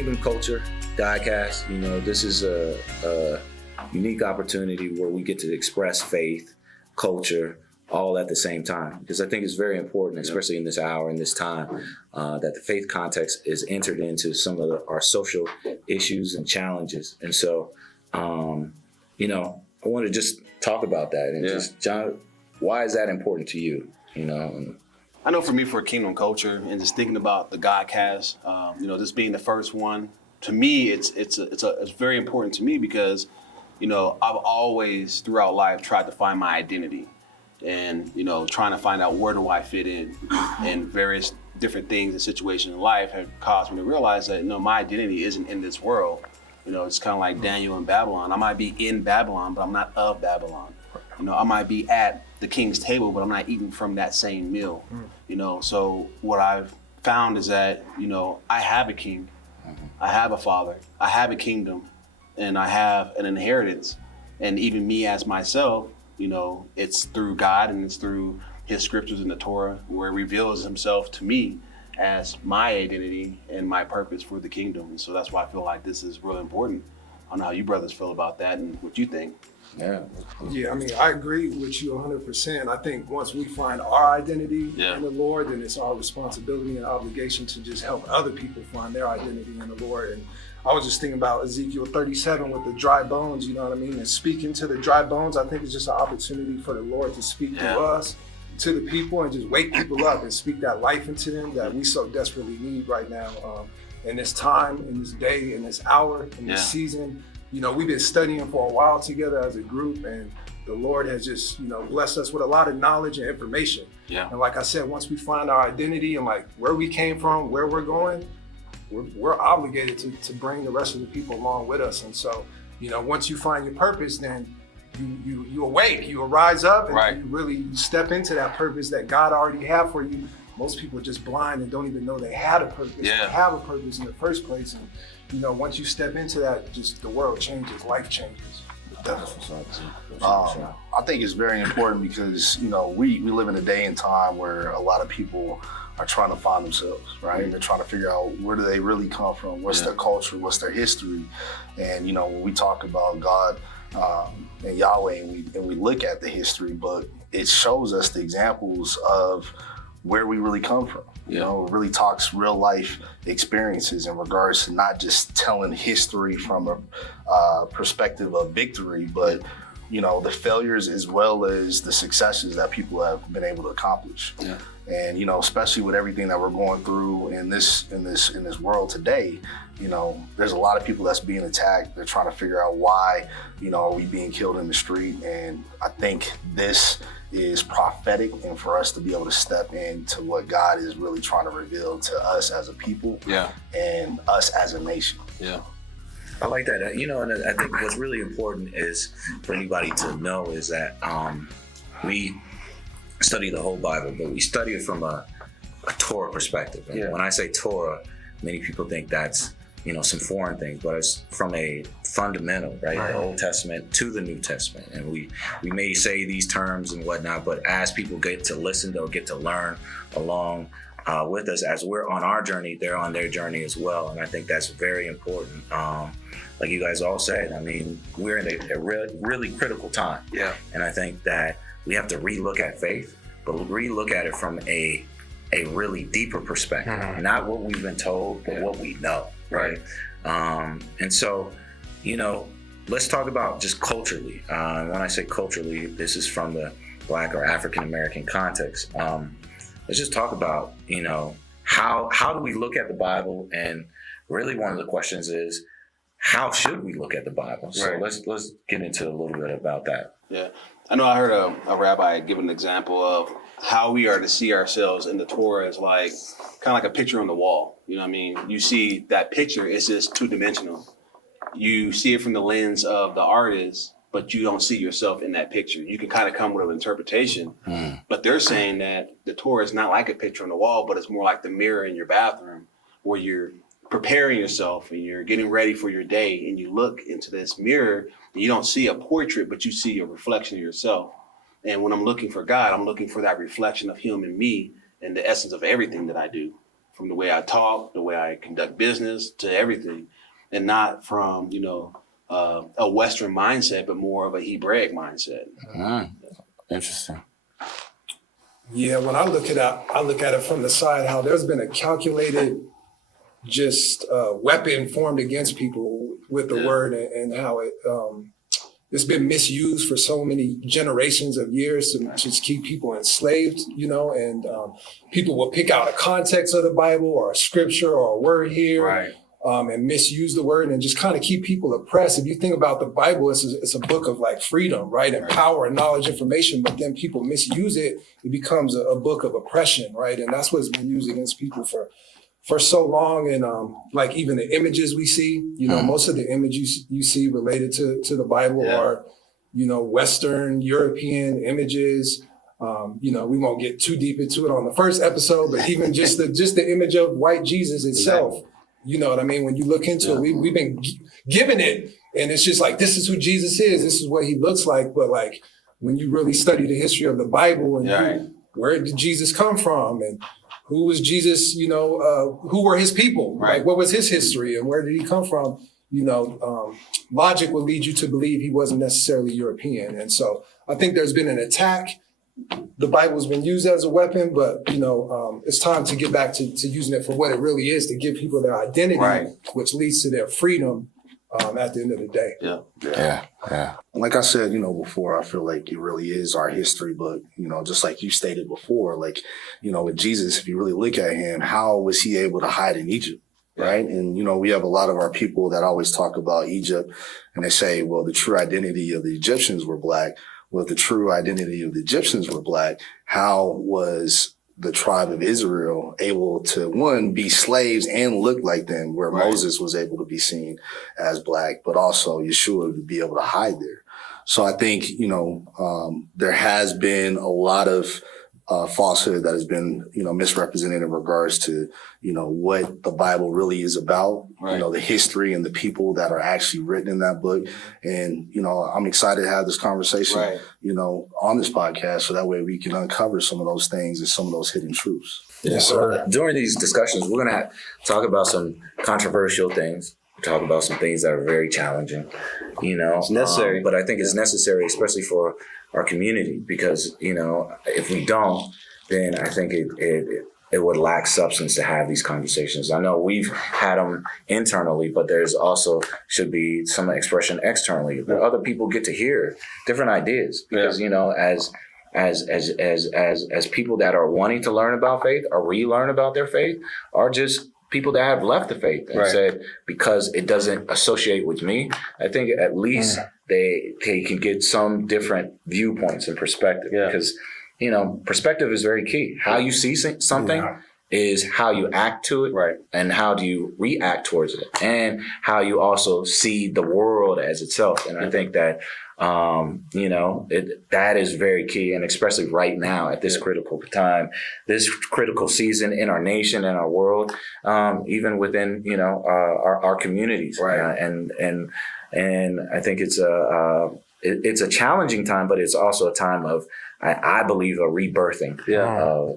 Kingdom Culture Godcast. This is a unique opportunity where we get to express faith, culture, all at the same time. Because I think it's very important, especially in this hour, in this time, that the faith context is entered into some of our social issues and challenges. And so, I want to just talk about that. And just, John, why is that important to you? I know for me, for Kingdom Culture, and just thinking about the Godcast, this being the first one, to me, it's very important to me because, I've always throughout life tried to find my identity, and trying to find out where do I fit in, and various different things and situations in life have caused me to realize that my identity isn't in this world. It's kind of like Daniel in Babylon. I might be in Babylon, but I'm not of Babylon. I might be at the king's table, but I'm not eating from that same meal. So what I've found is that, I have a king, I have a father, I have a kingdom, and I have an inheritance. And even me as myself, it's through God and it's through his scriptures in the Torah where he reveals himself to me as my identity and my purpose for the kingdom. And so that's why I feel like this is really important. I don't know how you brothers feel about that and what you think. Yeah, I agree with you 100%. I think once we find our identity in the Lord, then it's our responsibility and obligation to just help other people find their identity in the Lord. And I was just thinking about Ezekiel 37 with the dry bones, and speaking to the dry bones. I think it's just an opportunity for the Lord to speak to us, to the people, and just wake people up and speak that life into them that we so desperately need right now in this time, in this day, in this hour, in this season. We've been studying for a while together as a group, and the Lord has just, blessed us with a lot of knowledge and information. Yeah. And like I said, once we find our identity and like where we came from, where we're going, we're obligated to bring the rest of the people along with us. And so, once you find your purpose, then you awake, you rise up, and you really step into that purpose that God already had for you. Most people are just blind and don't even know they had a purpose. They have a purpose in the first place. And once you step into that, just the world changes, life changes. I think it's very important because, we live in a day and time where a lot of people are trying to find themselves, right? And they're trying to figure out where do they really come from, what's their culture, what's their history. And, when we talk about God and Yahweh and we look at the history, but it shows us the examples of where we really come from. It really talks real life experiences in regards to not just telling history from a perspective of victory, but the failures as well as the successes that people have been able to accomplish. Yeah. And especially with everything that we're going through in this world today, there's a lot of people that's being attacked. They're trying to figure out why, are we being killed in the street? And I think this is prophetic, and for us to be able to step into what God is really trying to reveal to us as a people and us as a nation. Yeah. I like that. And I think what's really important is for anybody to know is that we study the whole Bible, but we study it from a Torah perspective. And when I say Torah, many people think that's some foreign things, but it's from a fundamental, right? The Old Testament to the New Testament. And we may say these terms and whatnot, but as people get to listen, they'll get to learn along with us. As we're on our journey, they're on their journey as well. And I think that's very important. Like you guys all said, we're in a really critical time. Yeah. And I think that we have to relook at faith, but relook at it from a really deeper perspective. Not what we've been told, but what we know. Right. And so, let's talk about just culturally. When I say culturally, this is from the Black or African American context. Let's just talk about, how do we look at the Bible? And really one of the questions is, how should we look at the Bible? So let's get into a little bit about that. Yeah. I know I heard a rabbi give an example of how we are to see ourselves in the Torah as like kind of like a picture on the wall. You see that picture, it's just two-dimensional. You see it from the lens of the artist, but you don't see yourself in that picture. You can kind of come with an interpretation, but they're saying that the Torah is not like a picture on the wall, but it's more like the mirror in your bathroom where you're preparing yourself and you're getting ready for your day and you look into this mirror and you don't see a portrait, but you see a reflection of yourself. And when I'm looking for God, I'm looking for that reflection of him and me and the essence of everything that I do. from the way I talk, the way I conduct business, to everything, and not from a Western mindset, but more of a Hebraic mindset. Interesting. Yeah, when I look at it from the side, how there's been a calculated just weapon formed against people with the word, and how it's been misused for so many generations of years to just keep people enslaved, and people will pick out a context of the Bible or a scripture or a word here. Right. And misuse the word and just kind of keep people oppressed. If you think about the Bible, it's a book of like freedom, right? And power and knowledge, information, but then people misuse it. It becomes a book of oppression, right? And that's what's been used against people for so long. And like even the images we see, most of the images you see related to the Bible are, Western European images. We won't get too deep into it on the first episode, but even just the image of white Jesus itself. Exactly. You know what I mean? When you look into it, we've been given it, and it's just like, this is who Jesus is. This is what he looks like. But like, when you really study the history of the Bible and where did Jesus come from, and who was Jesus, who were his people? Right. Like, what was his history and where did he come from? Logic will lead you to believe he wasn't necessarily European. And so I think there's been an attack. The Bible's been used as a weapon, but it's time to get back to using it for what it really is, to give people their identity, which leads to their freedom at the end of the day. Yeah. Like I said, before, I feel like it really is our history book. Just like you stated before, like, with Jesus, if you really look at him, how was he able to hide in Egypt? Right. And, we have a lot of our people that always talk about Egypt, and they say, well, the true identity of the Egyptians were black. Well, the true identity of the Egyptians were black, how was the tribe of Israel able to, one, be slaves and look like them, where Moses was able to be seen as black, but also Yeshua to be able to hide there? So I think, there has been a lot of falsehood that has been, misrepresented in regards to, what the Bible really is about, the history and the people that are actually written in that book. And, I'm excited to have this conversation, on this podcast, so that way we can uncover some of those things and some of those hidden truths. Yes, sir. During these discussions, we're going to talk about some controversial things. Talk about some things that are very challenging, It's necessary. But I think it's necessary, especially for our community, because, if we don't, then I think it would lack substance to have these conversations. I know we've had them internally, but there's also should be some expression externally where other people get to hear different ideas, because, as people that are wanting to learn about faith or relearn about their faith, or just people that have left the faith and said, because it doesn't associate with me, I think at least they can get some different viewpoints and perspective, because, perspective is very key. How you see something is how you act to it, and how do you react towards it, and how you also see the world as itself. And I think that, that is very key, and especially right now at this critical time, this critical season in our nation and our world, even within, our communities. And I think it's a challenging time, but it's also a time of, I believe, a rebirthing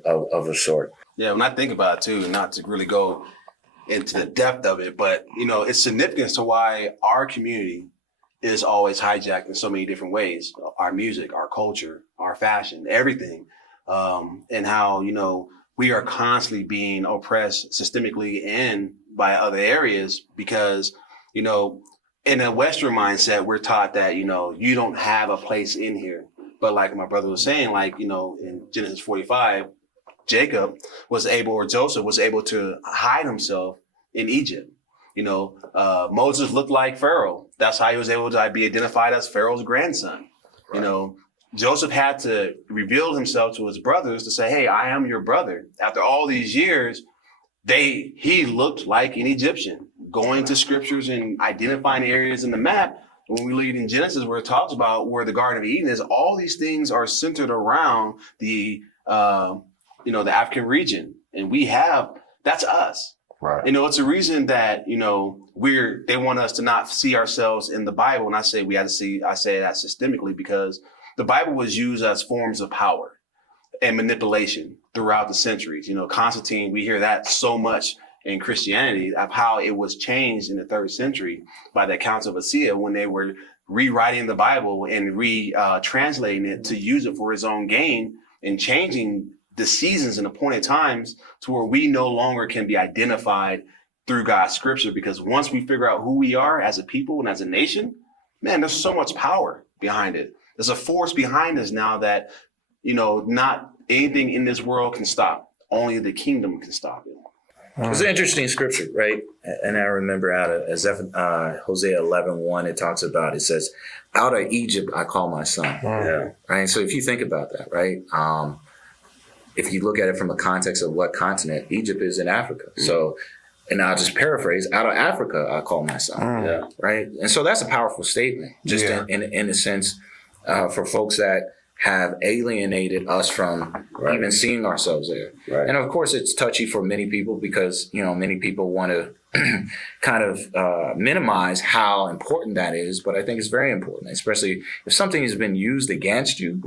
of a sort. Yeah, when I think about it too, not to really go into the depth of it, but it's significant to why our community is always hijacked in so many different ways. Our music, our culture, our fashion, everything. And how, we are constantly being oppressed systemically and by other areas because, in a Western mindset, we're taught that, you don't have a place in here. But like my brother was saying, in Genesis 45, Joseph was able to hide himself in Egypt. Moses looked like Pharaoh. That's how he was able to be identified as Pharaoh's grandson. Joseph had to reveal himself to his brothers to say, hey, I am your brother. After all these years, he looked like an Egyptian, going to scriptures and identifying areas in the map. When we read in Genesis, where it talks about where the Garden of Eden is, all these things are centered around the African region. And that's us. Right. It's a reason that, they want us to not see ourselves in the Bible. And I say that systemically because the Bible was used as forms of power. and manipulation throughout the centuries. You know, Constantine, we hear that so much in Christianity of how it was changed in the 3rd century by the Council of Nicaea when they were rewriting the Bible and translating it to use it for his own gain and changing the seasons and appointed times to where we no longer can be identified through God's scripture. Because once we figure out who we are as a people and as a nation, man, there's so much power behind it. There's a force behind us now that, you know, not anything in this world can stop. Only the kingdom can stop it. It's an interesting scripture, right? And I remember out of Hosea 11:1, it talks about, it says, out of Egypt, I call my son. Yeah. Right. So if you think about that, right? If you look at it from a context of what continent, Egypt is in Africa. So, and I'll just paraphrase, out of Africa, I call my son. Yeah. Right. And so that's a powerful statement, just in a sense, for folks that have alienated us from even seeing ourselves there. Right. And of course, it's touchy for many people because, you know, many people want to kind of minimize how important that is. But I think it's very important, especially if something has been used against you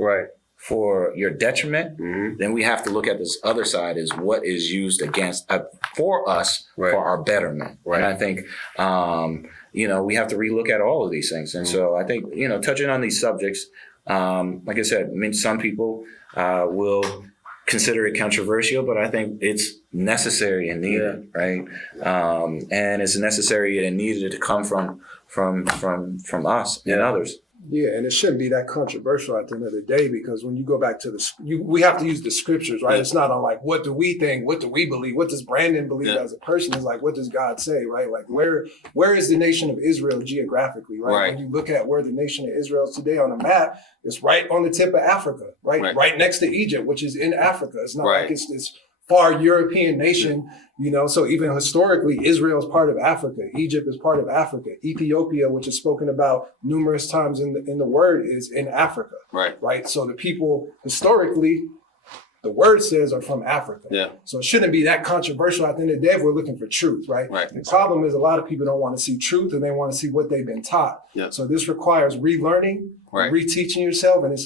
for your detriment, then we have to look at this other side as what is used against for us for our betterment. And I think, you know, we have to relook at all of these things. And so I think, you know, touching on these subjects, like I said, I mean, some people will consider it controversial, but I think it's necessary and needed, right? And it's necessary and needed to come from us and others. Yeah, and it shouldn't be that controversial at the end of the day, because when you go back to we have to use the scriptures, right? It's not on like, what do we think? What do we believe? What does Brandon believe as a person? It's like, what does God say, right? Like, where is the nation of Israel geographically, right? When you look at where the nation of Israel is today on the map, it's right on the tip of Africa, right next to Egypt, which is in Africa. It's not like it's this far European nation, you know. So even historically, Israel is part of Africa. Egypt is part of Africa. Ethiopia, which is spoken about numerous times in the word, is in Africa. Right. So the people historically, the word says, are from Africa. Yeah. So it shouldn't be that controversial at the end of the day if we're looking for truth, right? The problem is a lot of people don't want to see truth, and they want to see what they've been taught. So this requires relearning, reteaching yourself, and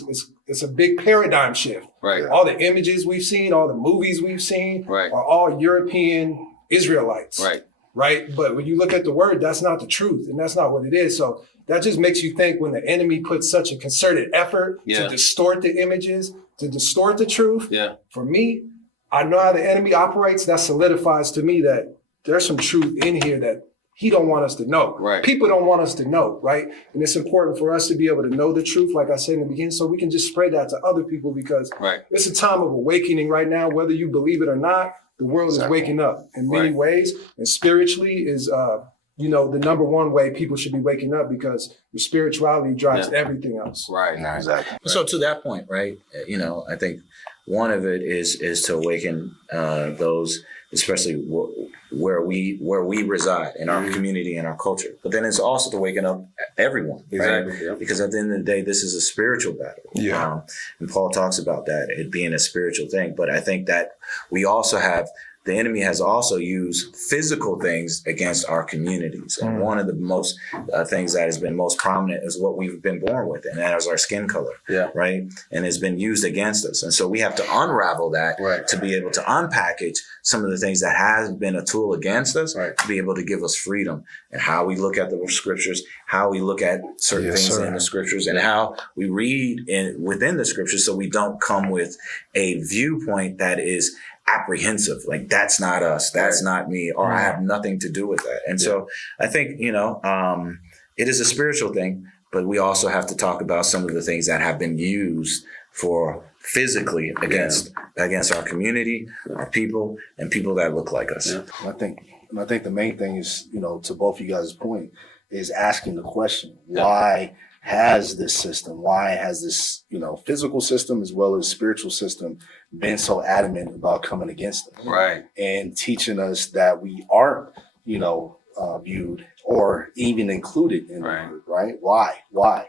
it's a big paradigm shift. All the images we've seen, all the movies we've seen are all European Israelites. Right. But when you look at the word, that's not the truth, and that's not what it is. So that just makes you think when the enemy puts such a concerted effort to distort the images, to distort the truth. For me, I know how the enemy operates. That solidifies to me that there's some truth in here that he don't want us to know. People don't want us to know, right? And it's important for us to be able to know the truth, like I said in the beginning, so we can just spread that to other people, because it's a time of awakening right now, whether you believe it or not. The world is waking up in many ways, and spiritually is, you know, the number one way people should be waking up, because the spirituality drives everything else. Exactly. So to that point, right, you know, I think one of it is to awaken those, especially where we reside in our community and our culture. But then it's also to waken up everyone, right? Because at the end of the day, this is a spiritual battle. And Paul talks about that, it being a spiritual thing. But I think that we also have, the enemy has also used physical things against our communities. And one of the most things that has been most prominent is what we've been born with, and that is our skin color, right? And it's been used against us. And so we have to unravel that to be able to unpackage some of the things that has been a tool against us to be able to give us freedom, and how we look at the scriptures, how we look at certain things in the scriptures, and how we read within the scriptures, so we don't come with a viewpoint that is apprehensive, like that's not us, that's not me, or I have nothing to do with that. And so I think, you know, it is a spiritual thing, but we also have to talk about some of the things that have been used for physically against our community, our people, and people that look like us. I think the main thing is, you know, to both of you guys' point, is asking the question, why has this system, why has this, you know, physical system as well as spiritual system been so adamant about coming against them? And teaching us that we aren't, you know, viewed or even included in the word, right? Why?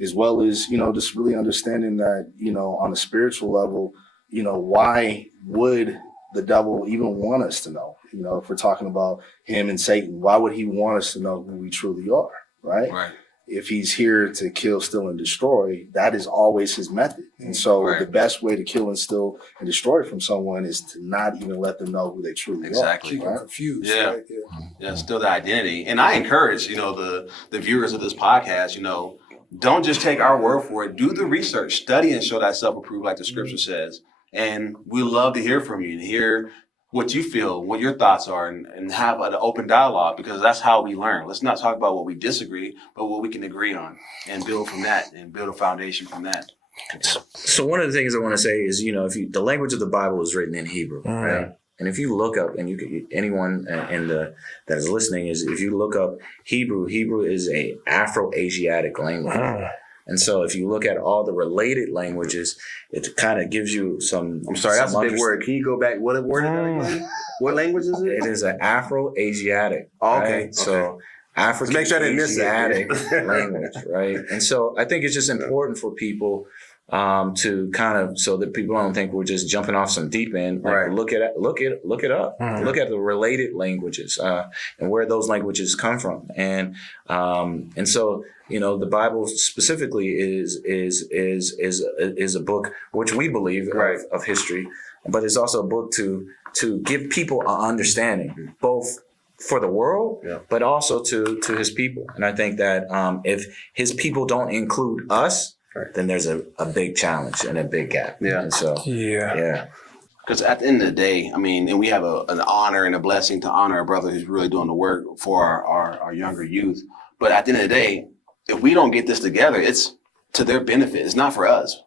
As well as, you know, just really understanding that, you know, on a spiritual level, you know, why would the devil even want us to know? You know, if we're talking about him and Satan, why would he want us to know who we truly are, right? if he's here to kill, steal, and destroy, that is always his method. And so the best way to kill and steal and destroy from someone is to not even let them know who they truly are. Keep them confused. Yeah. Right? Yeah, still the identity. And I encourage, the viewers of this podcast, don't just take our word for it. Do the research, study and show thyself approved, like the scripture says. And we love to hear from you and hear what you feel, what your thoughts are, and have an open dialogue, because that's how we learn. Let's not talk about what we disagree, but what we can agree on and build from that and build a foundation from that. So one of the things I want to say is, if the language of the Bible is written in Hebrew, right? And if you look up, and anyone that is listening if you look up Hebrew is a Afro-Asiatic language. And so if you look at all the related languages, it kind of gives you some. I'm sorry, that's a big word. Can you go back? What word is that? What language is it? It is an Afro-Asiatic. Oh, okay. Right? So African Asiatic language, right? And so I think it's just important for people to kind of, so that people don't think we're just jumping off some deep end. Like, look it up. Look at the related languages and where those languages come from. And so the Bible specifically is a book which we believe of history, but it's also a book to give people an understanding, both for the world, but also to his people. And I think that if his people don't include us, then there's a big challenge and a big gap. Yeah. And so, because at the end of the day, and we have an honor and a blessing to honor a brother who's really doing the work for our younger youth. But at the end of the day, if we don't get this together, it's to their benefit. It's not for us.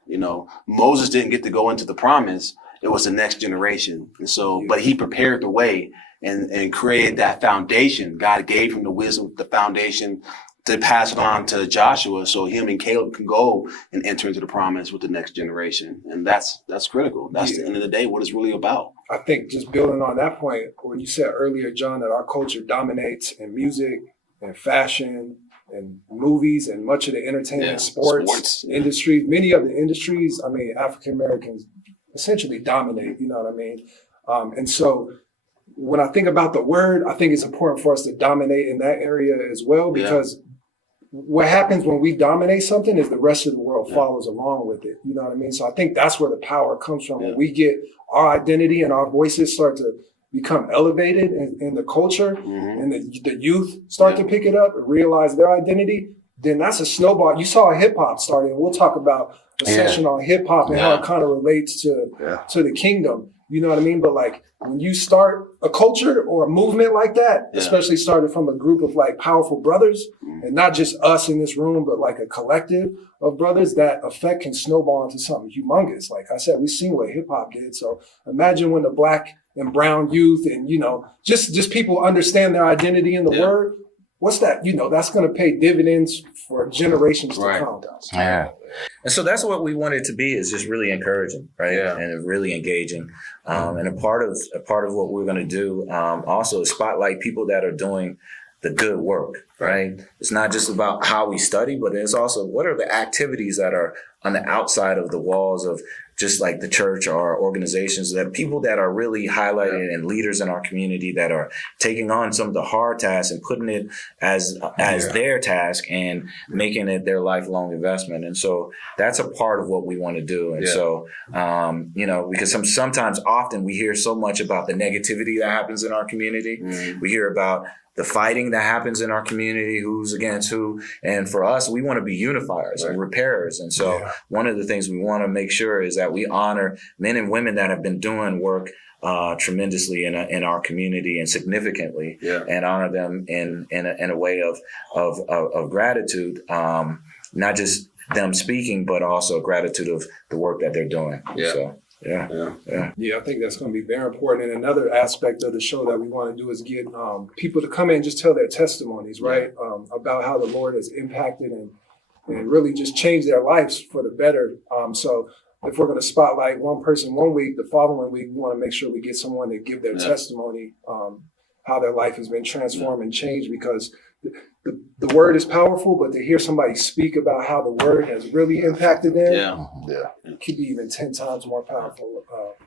Moses didn't get to go into the promise. It was the next generation. And so, but he prepared the way and created that foundation. God gave him the wisdom, the foundation to pass it on to Joshua, so him and Caleb can go and enter into the promise with the next generation. And that's critical. That's the end of the day, what it's really about. I think just building on that point, what you said earlier, John, that our culture dominates in music and fashion and movies and much of the entertainment, sports industry. Many of the industries, African Americans essentially dominate, you know what I mean? And so when I think about the word, I think it's important for us to dominate in that area as well, because what happens when we dominate something is the rest of the world follows along with it. You know what I mean? So I think that's where the power comes from. When we get our identity and our voices start to become elevated in the culture, and the youth start to pick it up and realize their identity, then that's a snowball. You saw hip hop starting. We'll talk about a session on hip hop and how it kind of relates to the kingdom. You know what I mean? But like when you start a culture or a movement like that, especially started from a group of like powerful brothers, and not just us in this room, but like a collective of brothers, that effect can snowball into something humongous. Like I said, we've seen what hip hop did. So imagine when the black and brown youth and, just people understand their identity in the word. What's that? That's going to pay dividends for generations to come. Yeah. And so that's what we want it to be, is just really encouraging, right? Yeah. And really engaging. And a part of what we're going to do also is spotlight people that are doing the good work, right? It's not just about how we study, but it's also what are the activities that are on the outside of the walls of just like the church or organizations, that people that are really highlighted and leaders in our community that are taking on some of the hard tasks and putting it as their task and making it their lifelong investment. And so that's a part of what we want to do. And so, because sometimes often we hear so much about the negativity that happens in our community. We hear about the fighting that happens in our community, who's against who. And for us, we want to be unifiers and repairers. And so one of the things we want to make sure is that we honor men and women that have been doing work tremendously in our community and significantly, and honor them in a way of gratitude, not just them speaking, but also gratitude of the work that they're doing. So. Yeah, I think that's going to be very important. And another aspect of the show that we want to do is get people to come in and just tell their testimonies, right? About how the Lord has impacted and really just changed their lives for the better. So if we're going to spotlight one person one week, the following week, we want to make sure we get someone to give their testimony, how their life has been transformed and changed, because the word is powerful, but to hear somebody speak about how the word has really impacted them, it could be even 10 times more powerful.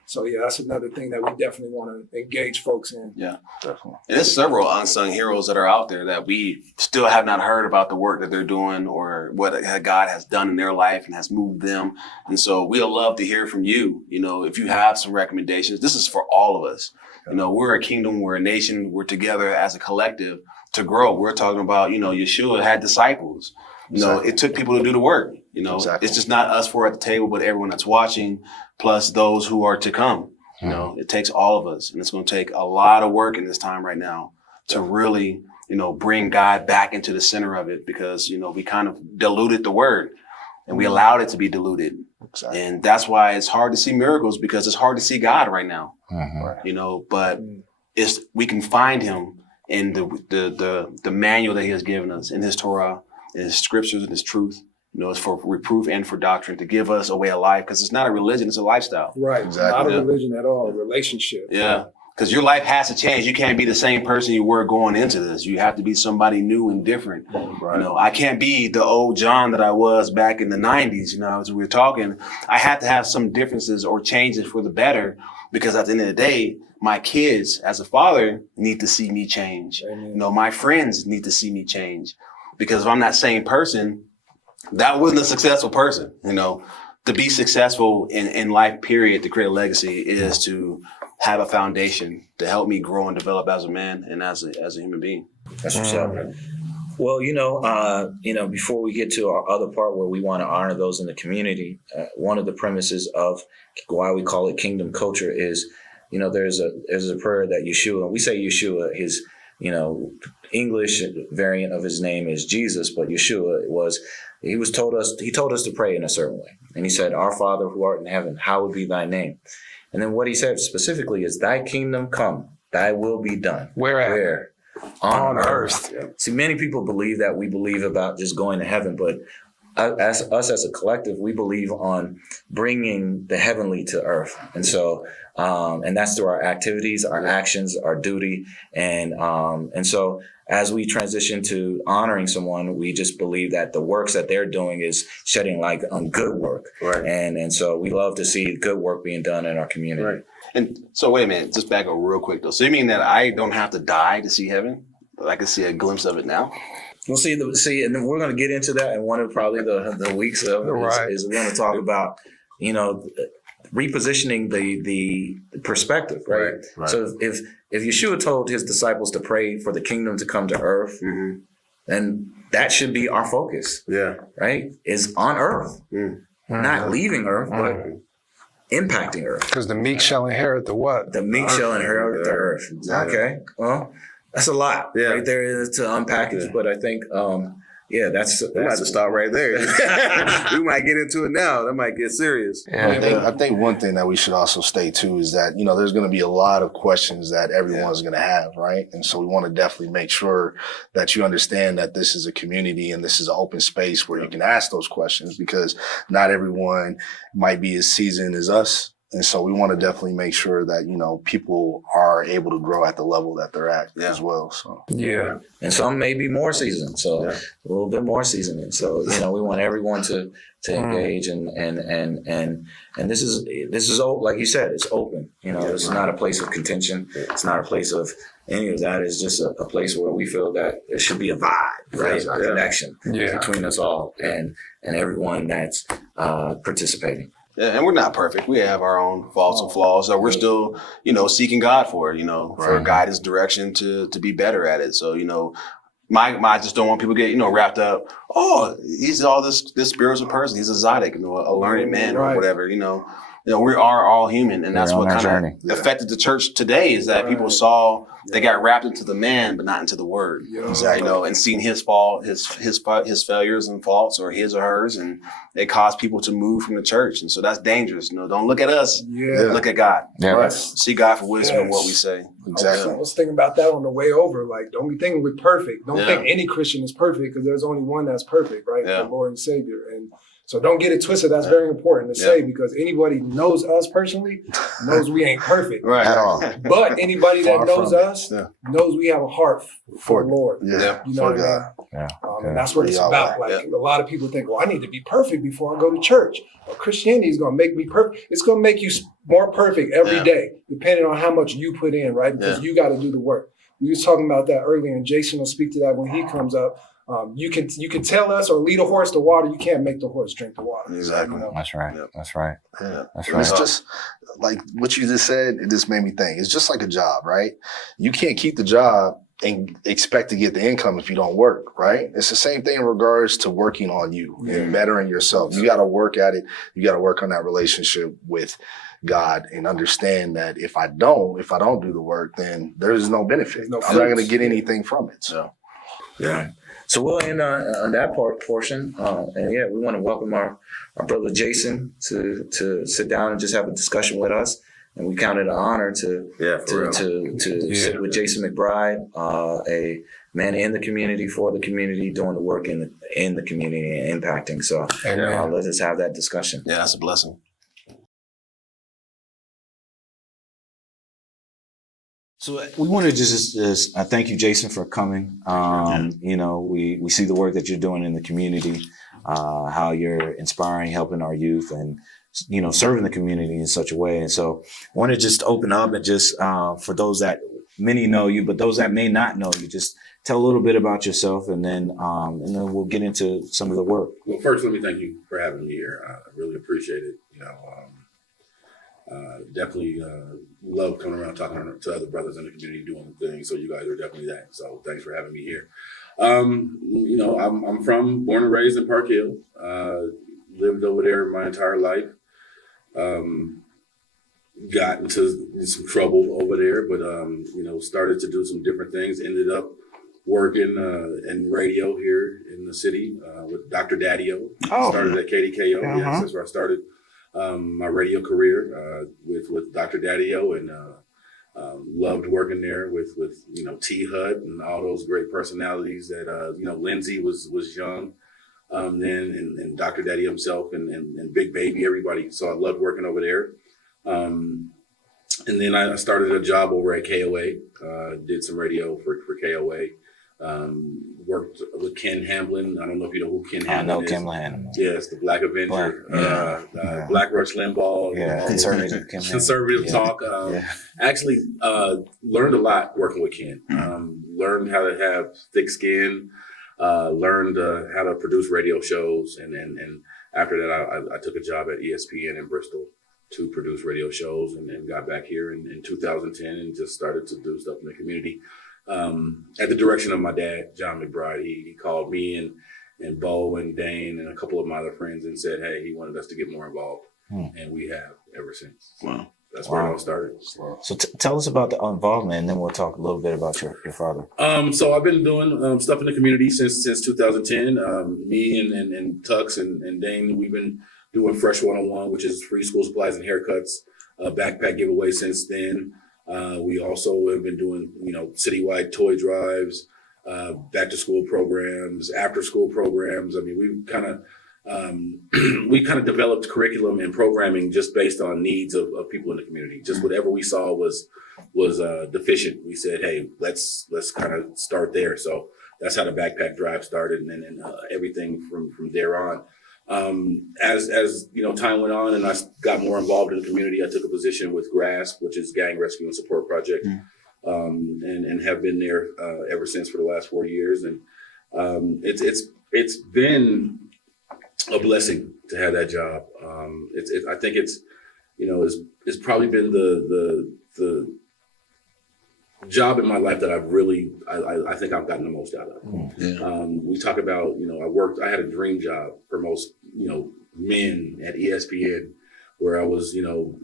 So yeah, that's another thing that we definitely want to engage folks in. Yeah, Definitely. and there's several unsung heroes that are out there that we still have not heard about the work that they're doing or what God has done in their life and has moved them. And so we'll love to hear from you. You know, if you have some recommendations, this is for all of us. You know, we're a kingdom, we're a nation, we're together as a collective to grow. We're talking about, you know, Yeshua had disciples. You know, it took people to do the work. You know, it's just not us four at the table, but everyone that's watching, plus those who are to come. You know, it takes all of us, and it's going to take a lot of work in this time right now to really, you know, bring God back into the center of it, because, you know, we kind of diluted the word and we allowed it to be diluted. Exactly. And that's why it's hard to see miracles, because it's hard to see God right now. You know, but we can find him in the manual that he has given us, in his Torah, in his scriptures, and his truth. You know, it's for reproof and for doctrine, to give us a way of life, because it's not a religion, it's a lifestyle. Right. Exactly. Not a religion at all, a relationship. Yeah. Because your life has to change. You can't be the same person you were going into this. You have to be somebody new and different. Right. You know, I can't be the old John that I was back in the 90s. You know, as we were talking, I had to have some differences or changes for the better, because at the end of the day, my kids as a father need to see me change. Amen. You know, my friends need to see me change, because if I'm that same person, that wasn't a successful person. You know, to be successful in life, period, to create a legacy, is to have a foundation to help me grow and develop as a man and as a human being. That's what's up. Well, before we get to our other part where we want to honor those in the community, one of the premises of why we call it kingdom culture is, you know, there's a prayer that Yeshua, we say Yeshua, his, you know, English variant of his name is Jesus, but Yeshua he told us to pray in a certain way. And he said, "Our Father who art in heaven, hallowed be thy name." And then what he said specifically is, "Thy kingdom come, thy will be done." Where? On earth. See, many people believe that we believe about just going to heaven, but as a collective, we believe on bringing the heavenly to earth. And so, and that's through our activities, our actions, our duty. And so as we transition to honoring someone, we just believe that the works that they're doing is shedding light on good work. Right. And so we love to see good work being done in our community. Right. And so wait a minute, just back up real quick though. So you mean that I don't have to die to see heaven, but I can see a glimpse of it now? We'll see, and then we're going to get into that in one of probably the weeks of is we're going to talk about, you know, repositioning the perspective, right? So if Yeshua told his disciples to pray for the kingdom to come to earth, then that should be our focus. Yeah. Right? Is on earth. Not leaving earth, but impacting earth. Because the meek shall inherit the what? The meek shall inherit the earth. Okay. Well, that's a lot right there to unpack it. But I think, that's we might have to stop right there. We might get into it now. That might get serious. Yeah. I think one thing that we should also state too is that, you know, there's going to be a lot of questions that everyone's going to have, right? And so we want to definitely make sure that you understand that this is a community and this is an open space where you can ask those questions, because not everyone might be as seasoned as us. And so we want to definitely make sure that, you know, people are able to grow at the level that they're at as well. So and some may be more seasoned, so a little bit more seasoning. So, you know, we want everyone to engage and this is like you said, it's open. You know, it's not a place of contention. It's not a place of any of that. It's just a place where we feel that there should be a vibe, right? A connection between us all and everyone that's participating. Yeah, and we're not perfect. We have our own faults and flaws. So we're still, you know, seeking God for it, you know, for guidance, direction to be better at it. So, you know, I just don't want people to get, you know, wrapped up. Oh, he's all this spiritual person. He's a tzaddik, you know, a learned man or whatever, you know. You know, we are all human, and that's what kind of affected the church today is that people saw they got wrapped into the man, but not into the word. Exactly. You know, and seeing his fault, his failures and faults, or his or hers, and it caused people to move from the church, and so that's dangerous. You know, don't look at us. Look at God. See God for wisdom in what we say. Exactly. I was thinking about that on the way over. Like, don't be thinking we're perfect. Don't think any Christian is perfect, because there's only one that's perfect, right? The Lord and Savior. And So don't get it twisted. That's very important to say, because anybody knows us personally knows we ain't perfect. Right. At all. But anybody that Far knows from it. us knows we have a heart for the Lord. Yeah. You know For what I mean? God. Yeah. And that's what it's Yeah. about. Like a lot of people think, well, I need to be perfect before I go to church. Well, Christianity is going to make me perfect. It's going to make you more perfect every day, depending on how much you put in, right? Because you got to do the work. We was talking about that earlier, and Jason will speak to that when he comes up. You can tell us or lead a horse to water. You can't make the horse drink the water. Exactly. You know? That's right. Yep. That's right. Yeah. That's And right. it's just like what you just said, it just made me think. It's just like a job, right? You can't keep the job and expect to get the income if you don't work, right? It's the same thing in regards to working on you and bettering yourself. You got to work at it. You got to work on that relationship with God and understand that if I don't do the work, then there's no benefit. No I'm not going to fruits. get anything from it. So Yeah. So we'll end on that portion. And yeah, we want to welcome our brother Jason to sit down and just have a discussion with us. And we count it an honor to sit with Jason McBride, a man in the community, for the community, doing the work in the community and impacting. So let's just have that discussion. Yeah, that's a blessing. So we wanted to just thank you, Jason, for coming. You know, we see the work that you're doing in the community, how you're inspiring, helping our youth, and you know, serving the community in such a way. And so I want to just open up and just for those that many know you, but those that may not know you, just tell a little bit about yourself, and then we'll get into some of the work. Well, first, let me thank you for having me here. I really appreciate it. You know, definitely love coming around talking to other brothers in the community doing things. So you guys are definitely that. So thanks for having me here. You know, I'm born and raised in Park Hill. Lived over there my entire life. Got into some trouble over there, but you know, started to do some different things. Ended up working in radio here in the city with Dr. Daddio. Started at KDKO. Yes, that's where I started my radio career with Dr. Daddio, and loved working there with you know, T Hud and all those great personalities that you know, Lindsay was young then, and Dr. Daddy himself and Big Baby, everybody. So I loved working over there. And then I started a job over at KOA, did some radio for KOA. Worked with Ken Hamlin. I don't know if you know who Ken Hamlin is. I know Ken Hamlin. Yes, the Black Avenger, Black Rush Limbaugh. Yeah, conservative Ken Hamlin. Conservative talk. Actually, learned a lot working with Ken. Learned how to have thick skin. Learned how to produce radio shows, and after that, I took a job at ESPN in Bristol to produce radio shows, and then got back here in 2010 and just started to do stuff in the community. At the direction of my dad, John McBride, he called me and Bo and Dane and a couple of my other friends and said, hey, he wanted us to get more involved, and we have ever since. Wow. That's where it all started. So tell us about the involvement, and then we'll talk a little bit about your father. So I've been doing stuff in the community since 2010. Me and Tux and Dane, we've been doing Fresh 101, which is free school supplies and haircuts, backpack giveaway since then. We also have been doing, you know, citywide toy drives, back to school programs, after school programs. I mean, we kind of developed curriculum and programming just based on needs of people in the community. Just whatever we saw was deficient, we said, hey, let's kind of start there. So that's how the backpack drive started, and then everything from there on. As you know, time went on and I got more involved in the community, I took a position with GRASP, which is Gang Rescue and Support Project, and have been there ever since for the last 4 years. And it's been a blessing to have that job. I think it's, you know, it's probably been the job in my life that I've really, I think I've gotten the most out of. We talk about, you know, I had a dream job for most, you know, men at ESPN, where I was, you know,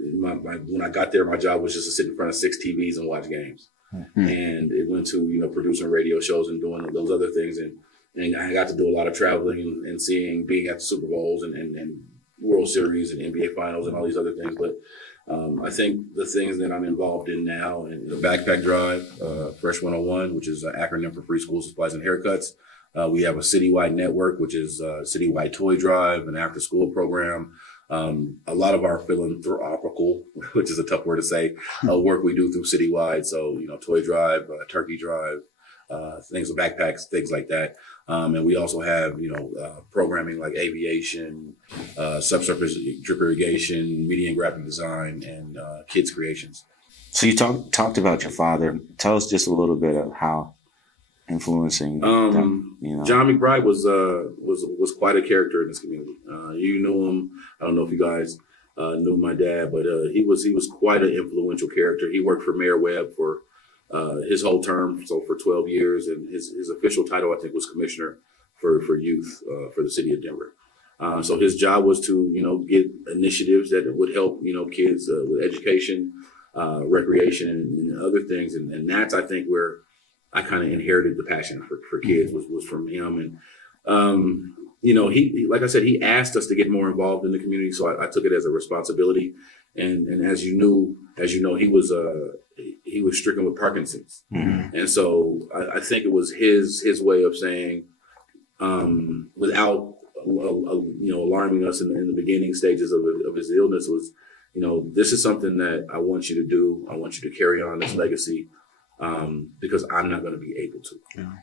when I got there, my job was just to sit in front of 6 TVs and watch games. And it went to, you know, producing radio shows and doing those other things. And I got to do a lot of traveling and being at the Super Bowls and World Series and NBA Finals and all these other things. But I think the things that I'm involved in now, in the backpack drive, Fresh 101, which is an acronym for free school supplies and haircuts, We have a citywide network, which is citywide toy drive, an after school program. A lot of our philanthropical, which is a tough word to say, work we do through citywide. So, toy drive, turkey drive, things with backpacks, things like that. And we also have, programming like aviation, subsurface drip irrigation, media and graphic design, and kids creations. So you talked about your father. Tell us just a little bit of how influencing them, John McBride was quite a character in this community. You knew him. I don't know if you guys knew my dad, but he was quite an influential character. He worked for Mayor Webb for his whole term, so for 12 years, and his official title, I think, was commissioner for youth for the city of Denver. So his job was to get initiatives that would help kids with education, recreation, and other things, and that's, I think, where I kind of inherited the passion for kids was from him. And, he, like I said, he asked us to get more involved in the community. So I took it as a responsibility. And as you know, he was stricken with Parkinson's. Mm-hmm. And so I think it was his way of saying, without, alarming us in the beginning stages of his illness, was, this is something that I want you to do. I want you to carry on this legacy. Because I'm not going to be able to,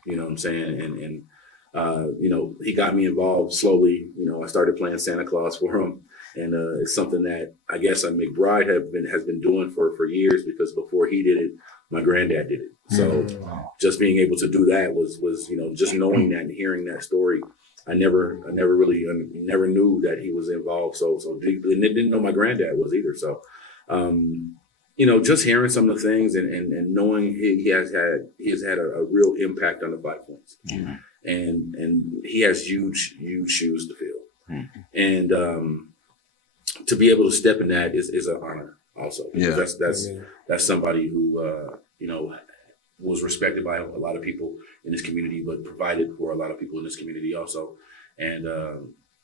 you know what I'm saying? And he got me involved slowly. I started playing Santa Claus for him. And it's something that I guess McBride has been doing for years, because before he did it, my granddad did it. So just being able to do that was just knowing that and hearing that story. I never really never knew that he was involved so deeply, and didn't know my granddad was either. So, just hearing some of the things and knowing he has had a real impact on the 5 Points, and he has huge shoes to fill, and to be able to step in that is an honor also. That's somebody who was respected by a lot of people in this community, but provided for a lot of people in this community also. And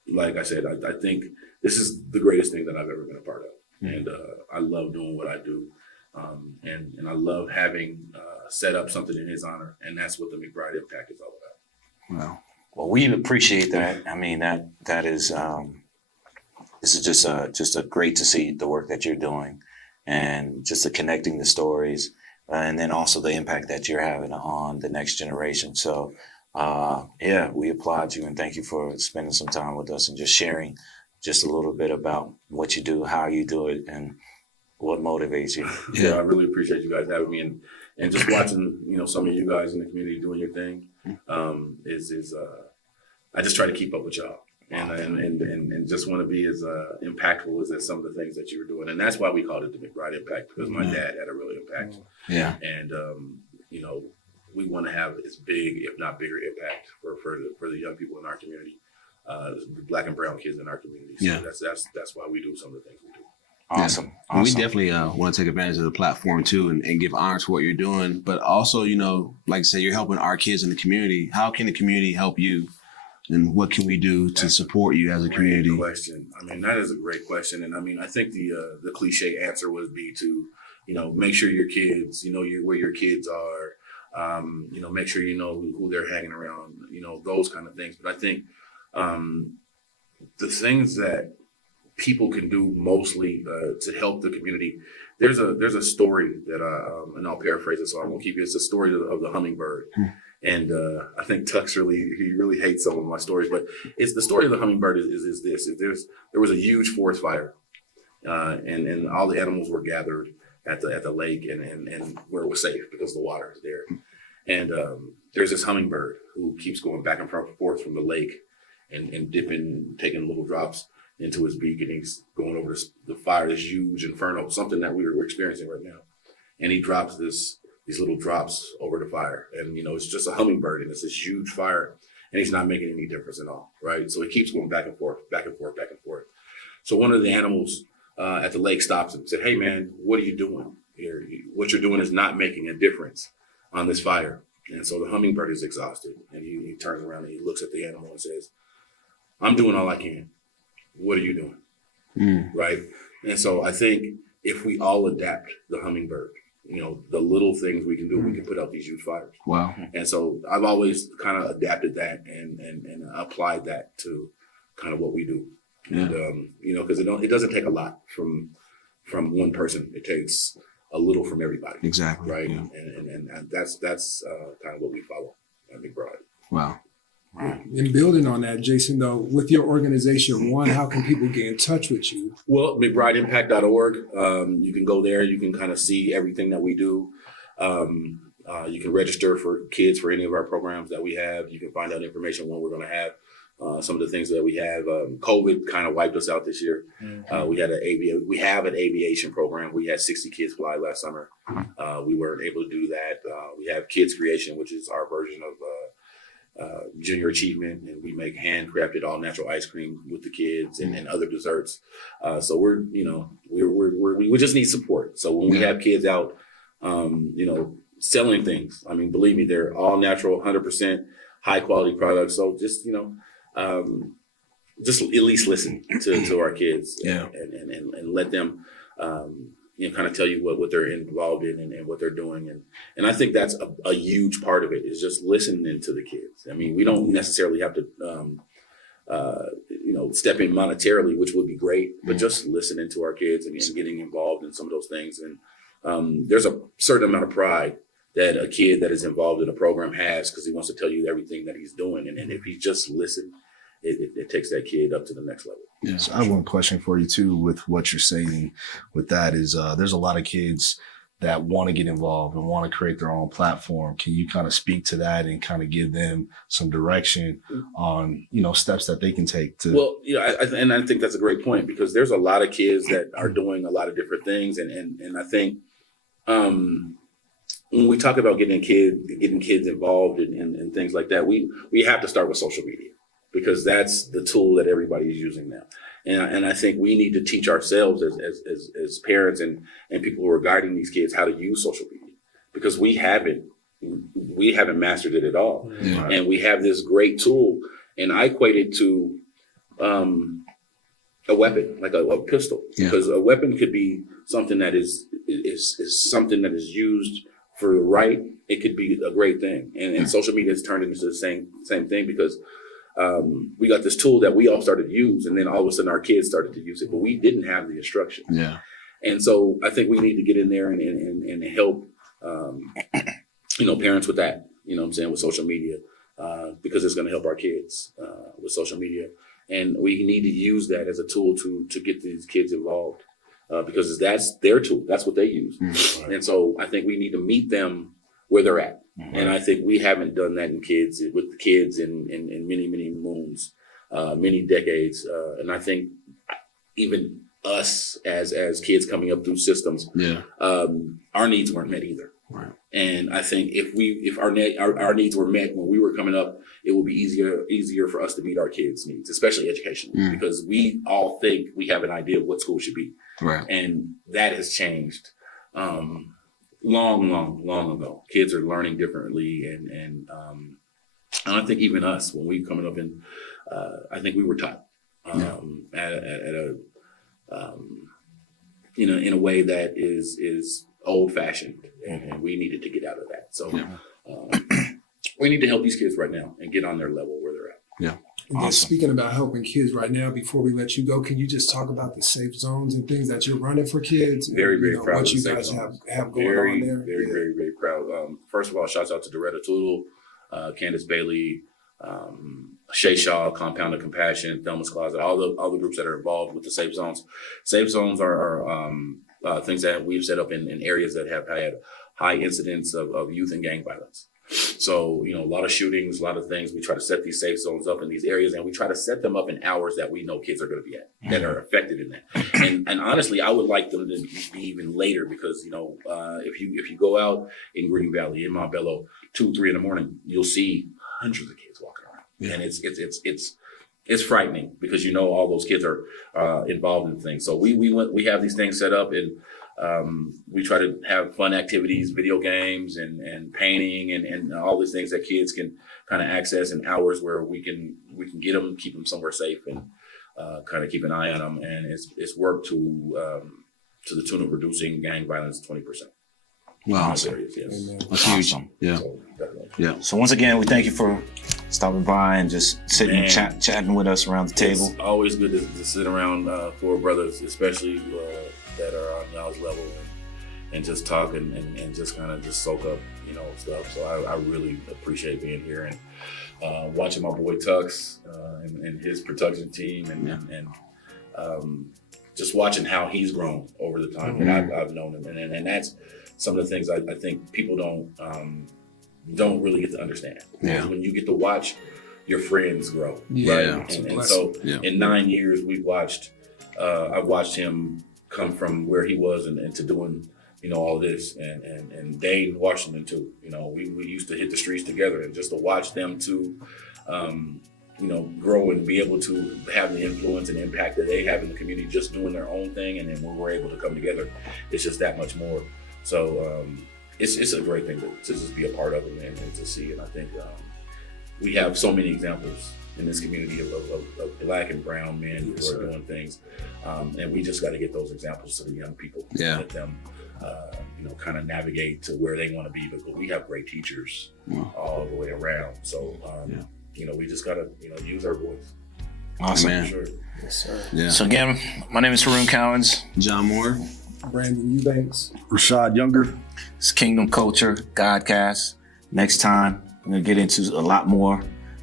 like I said, I think this is the greatest thing that I've ever been a part of. And I love doing what I do. And I love having set up something in his honor. And that's what the McBride Impact is all about. Well, we appreciate that. I mean, that is, this is just a great to see the work that you're doing, and just the connecting the stories, and then also the impact that you're having on the next generation. So, we applaud you and thank you for spending some time with us and just sharing just a little bit about what you do, how you do it, and what motivates you. Yeah, I really appreciate you guys having me, and just watching, some of you guys in the community doing your thing. I just try to keep up with y'all, and just want to be as impactful as some of the things that you were doing, and that's why we called it the McBride Impact, because my dad had a real impact. Yeah, and we want to have as big, if not bigger, impact for the young people in our community. Black and brown kids in our community. So that's why we do some of the things we do. Awesome. We definitely want to take advantage of the platform too, and give honor to what you're doing. But also, like I said, you're helping our kids in the community. How can the community help you? And what can we do to support you as a community? Great question. I mean, that is a great question. And I mean, I think the cliche answer would be to, make sure your kids, where your kids are, make sure you know who they're hanging around, those kind of things. But I think the things that people can do mostly to help the community, there's a story that and I'll paraphrase it, so I won't keep you. It's the story of the hummingbird. And I think Tux really hates some of my stories, but it's the story of the hummingbird is this. There was a huge forest fire, and all the animals were gathered at the lake and where it was safe because the water is there. And there's this hummingbird who keeps going back and forth from the lake and dipping, taking little drops into his beak, and he's going over the fire, this huge inferno, something that we're experiencing right now. And he drops these little drops over the fire, and it's just a hummingbird, and it's this huge fire, and he's not making any difference at all, right? So he keeps going back and forth, back and forth, back and forth. So one of the animals at the lake stops him and said, "Hey man, what are you doing here? What you're doing is not making a difference on this fire." And so the hummingbird is exhausted, and he turns around and he looks at the animal and says, "I'm doing all I can. What are you doing?" Right? And so I think if we all adapt the hummingbird the little things we can do, we can put out these huge fires. Wow. And so I've always kind of adapted that and applied that to kind of what we do. Yeah. And, because it doesn't take a lot from one person. It takes a little from everybody. Exactly. Right. Yeah. And that's kind of what we follow at McBride. Wow. And building on that, Jason, though, with your organization, one, how can people get in touch with you? Well, McBrideImpact.org. You can go there. You can kind of see everything that we do. You can register for kids for any of our programs that we have. You can find out information when we're going to have some of the things that we have. COVID kind of wiped us out this year. We have an aviation program. We had 60 kids fly last summer. We weren't able to do that. We have Kids Creation, which is our version of junior achievement, and we make handcrafted all natural ice cream with the kids and other desserts. So we just need support. So when we have kids out, selling things, I mean, believe me, they're all natural, 100% high quality products. So just at least listen to our kids, and let them, kind of tell you what they're involved in and what they're doing. And I think that's a huge part of it, is just listening to the kids. I mean, we don't necessarily have to, step in monetarily, which would be great, but just listening to our kids and getting involved in some of those things. And there's a certain amount of pride that a kid that is involved in a program has, because he wants to tell you everything that he's doing. And if he just listens, it takes that kid up to the next level. Yeah. So I have one question for you too, with what you're saying with that is, there's a lot of kids that want to get involved and want to create their own platform. Can you kind of speak to that and kind of give them some direction on, steps that they can take to? Well, I think that's a great point, because there's a lot of kids that are doing a lot of different things. And I think, when we talk about getting kids involved in things like that, we have to start with social media, because that's the tool that everybody is using now. And I think we need to teach ourselves as parents and people who are guiding these kids how to use social media, because we haven't mastered it at all. Yeah. And we have this great tool, and I equate it to a weapon, like a pistol, because a weapon could be something that is something that is used for the right. It could be a great thing, and social media has turned into the same thing, because we got this tool that we all started to use, and then all of a sudden our kids started to use it, but we didn't have the instructions. Yeah. And so I think we need to get in there and help, parents with that, with social media, because it's going to help our kids with social media. And we need to use that as a tool to get these kids involved, because that's their tool. That's what they use. Mm-hmm. And so I think we need to meet them where they're at. Mm-hmm. And I think we haven't done that with the kids in many, many moons, many decades. And I think even us as kids coming up through systems, our needs weren't met either. Right. And I think if our needs were met when we were coming up, it would be easier for us to meet our kids' needs, especially education, because we all think we have an idea of what school should be. Right. And that has changed long ago. Kids are learning differently, and I think even us, when we coming up I think we were taught in a way that is old fashioned, and we needed to get out of that. So we need to help these kids right now and get on their level where they're at. Yeah. And then speaking about helping kids right now, before we let you go, can you just talk about the safe zones and things that you're running for kids? Very, very proud what of you the guys safe zones. have going on there. Very, very, very proud. First of all, shouts out to Doretta Tootle, Candace Bailey, Shay Shaw, Compound of Compassion, Thelma's Closet, all the groups that are involved with the safe zones. Safe zones are things that we've set up in areas that have had high incidents of youth and gang violence. So, a lot of shootings, a lot of things. We try to set these safe zones up in these areas, and we try to set them up in hours that we know kids are going to be at, that are affected in that. And honestly, I would like them to be even later, because, if you go out in Green Valley, in Montbello, 2-3 in the morning, you'll see hundreds of kids walking around. Yeah. And it's frightening, because all those kids are involved in things. So we have these things set up, and we try to have fun activities, video games and painting and all these things that kids can kind of access in hours where we can get them, keep them somewhere safe, and kind of keep an eye on them. And it's worked to the tune of reducing gang violence 20%. Wow. Awesome. Yes. That's huge. Awesome. Yeah. So, definitely. Yeah. So once again, we thank you for stopping by and just sitting and Man. chatting with us around the table. It's always good to sit around four brothers, especially that are on y'all's level, and just talk and just kind of just soak up, stuff. So I really appreciate being here and watching my boy Tux and his production team and just watching how he's grown over the time that I've known him, and that's some of the things I think people don't really get to understand. Yeah. When you get to watch your friends grow, Yeah. right? And so in 9 years, I've watched him come from where he was and to doing, all this, and Dane Washington too. We used to hit the streets together, and just to watch them two, grow and be able to have the influence and impact that they have in the community, just doing their own thing, and then when we're able to come together, it's just that much more. So it's a great thing to just be a part of it and to see. And I think we have so many examples in this community of Black and brown men who are doing things, and we just got to get those examples to the young people. Yeah. Let them, kind of navigate to where they want to be. But we have great teachers all the way around. So, we just got to, use our voice. Awesome. Man. Sure. Yes, sir. Yeah. So again, my name is Haroon Cowens. John Moore. Brandon Eubanks. Rashad Younger. It's Kingdom Culture Godcast. Next time, we're going to get into a lot more.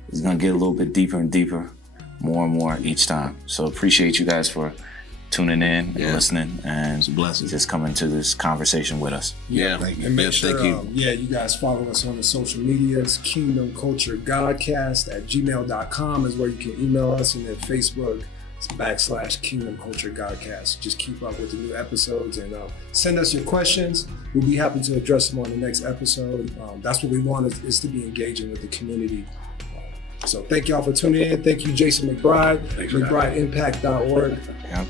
It's going to get a little bit deeper and deeper, more and more each time. So appreciate you guys for tuning in and listening and a blessing. just coming to this conversation with us. Yeah. And make Yes, sure, thank you. you guys follow us on the social medias. Kingdom Culture Godcast at gmail.com is where you can email us, and then Facebook is / Kingdom Culture Godcast. Just keep up with the new episodes and send us your questions. We'll be happy to address them on the next episode. That's what we want is to be engaging with the community. So thank y'all for tuning in. Thank you, Jason McBride, Thanks for having me. McBrideImpact.org. Yeah.